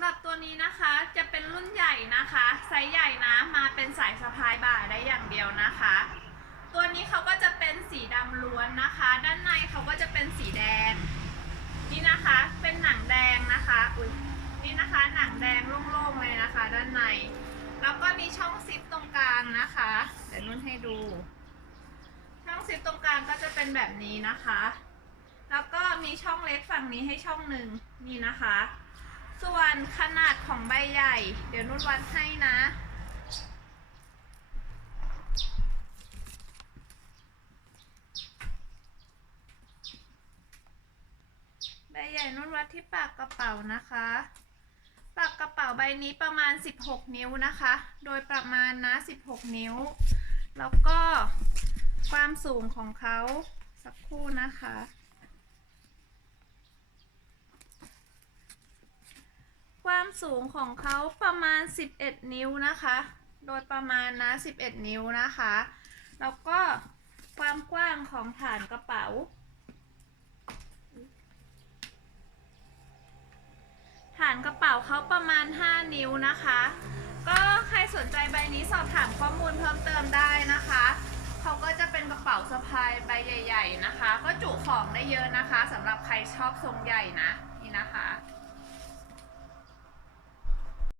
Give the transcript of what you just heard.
ำหรับตัวนี้นะคะจะเป็นรุ่นใหญ่นะคะไซส์ใหญ่นะมาเป็นสายสะพายบ่าได้อย่างเดียวนะคะ ตัวนี้เขาก็จะเป็นสีดำล้วนนะคะ ด้านในเขาก็จะเป็นสีแดง นี่นะคะเป็นหนังแดงนะคะอุ้ยนี่นะคะหนังแดงโล่งๆเลยนะคะ ด้านใน แล้วก็มีช่องซิปตรงกลางนะคะเดี๋ยวนุ่นให้ดู ช่องซิปตรงกลางก็จะเป็นแบบนี้นะคะ แล้วก็มีช่องเล็กฝั่งนี้ให้ช่องหนึ่งนี่นะคะ ส่วนขนาดของใบใหญ่ เดี๋ยวนุ่นวัดให้นะ ใบใหญ่นุ่นวัดที่ปากกระเป๋านะคะ ปากกระเป๋าใบนี้ประมาณ 16 นิ้วนะคะ โดยประมาณนะ 16 นิ้ว แล้วก็ความสูงของเขาสักครู่นะคะ ความ สูงของเขาประมาณ 11 นิ้วนะคะ โดยประมาณนะ 11 นิ้วนะคะ แล้วก็ความกว้างของฐานกระเป๋า ฐานกระเป๋าเขาประมาณ 5 นิ้วนะคะ ก็ใครสนใจใบนี้สอบถามข้อมูลเพิ่มเติมได้นะคะเขาก็จะเป็นกระเป๋าสะพายใบใหญ่ ๆ นะคะ ก็จุของได้เยอะนะคะสำหรับใครชอบทรงใหญ่นะนี่นะคะ